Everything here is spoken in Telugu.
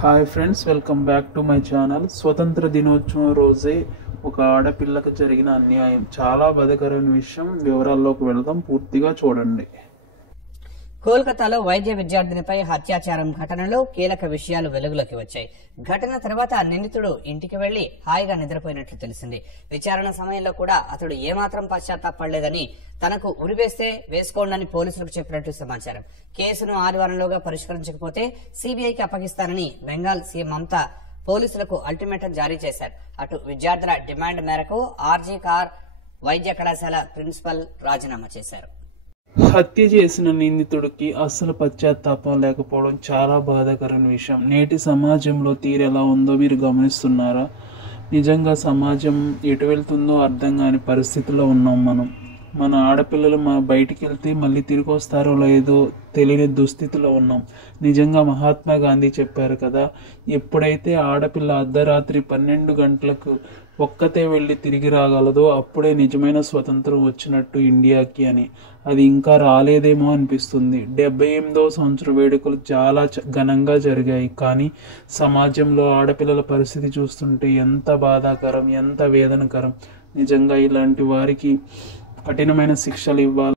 Hi friends, welcome back to my channel. స్వతంత్ర దినోత్సవం రోజే ఒక ఆడపిల్లకు జరిగిన అన్యాయం, చాలా బాధాకరమైన విషయం. వివరాల్లోకి వెళదాం, పూర్తిగా చూడండి. కోల్కతాలో వైద్య విద్యార్థినిపై అత్యాచారం ఘటనలో కీలక విషయాలు వెలుగులోకి వచ్చాయి. ఘటన తర్వాత నిందితుడు ఇంటికి వెళ్లి హాయిగా నిద్రపోయినట్లు తెలిసింది. విచారణ సమయంలో కూడా అతడు ఏమాత్రం పశ్చాత్తాపడలేదని, తనకు ఉరివేస్తే వేసుకోండని పోలీసులకు చెప్పినట్లు సమాచారం. కేసును ఆదివారంలోగా పరిష్కరించకపోతే సిబిఐకి అప్పగిస్తానని బెంగాల్ సీఎం మమతా పోలీసులకు అల్టిమేటం జారీ చేశారు. అటు విద్యార్థుల డిమాండ్ మేరకు ఆర్జీ కార్ వైద్య కళాశాల ప్రిన్సిపల్ రాజీనామా చేశారు. హత్య చేసిన నిందితుడికి అస్సలు పశ్చాత్తాపం లేకపోవడం చాలా బాధాకరమైన విషయం. నేటి సమాజంలో తీరు ఎలా ఉందో మీరు గమనిస్తున్నారా? నిజంగా సమాజం ఎటు వెళ్తుందో అర్థం కాని పరిస్థితిలో ఉన్నాం మనం. మన ఆడపిల్లలు బయటికి వెళ్తే మళ్ళీ తిరిగి వస్తారో లేదో తెలియని దుస్థితిలో ఉన్నాం. నిజంగా మహాత్మా గాంధీ చెప్పారు కదా, ఎప్పుడైతే ఆడపిల్ల అర్ధరాత్రి 12 గంటలకు ఒక్కతే వెళ్ళి తిరిగి రాగలదో అప్పుడే నిజమైన స్వతంత్రం వచ్చినట్టు ఇండియాకి అని. అది ఇంకా రాలేదేమో అనిపిస్తుంది. 78వ సంవత్సర వేడుకలు చాలా ఘనంగా జరిగాయి, కానీ సమాజంలో ఆడపిల్లల పరిస్థితి చూస్తుంటే ఎంత బాధాకరం, ఎంత వేదనకరం. నిజంగా ఇలాంటి వారికి కఠినమైన శిక్షలు ఇవ్వాలి.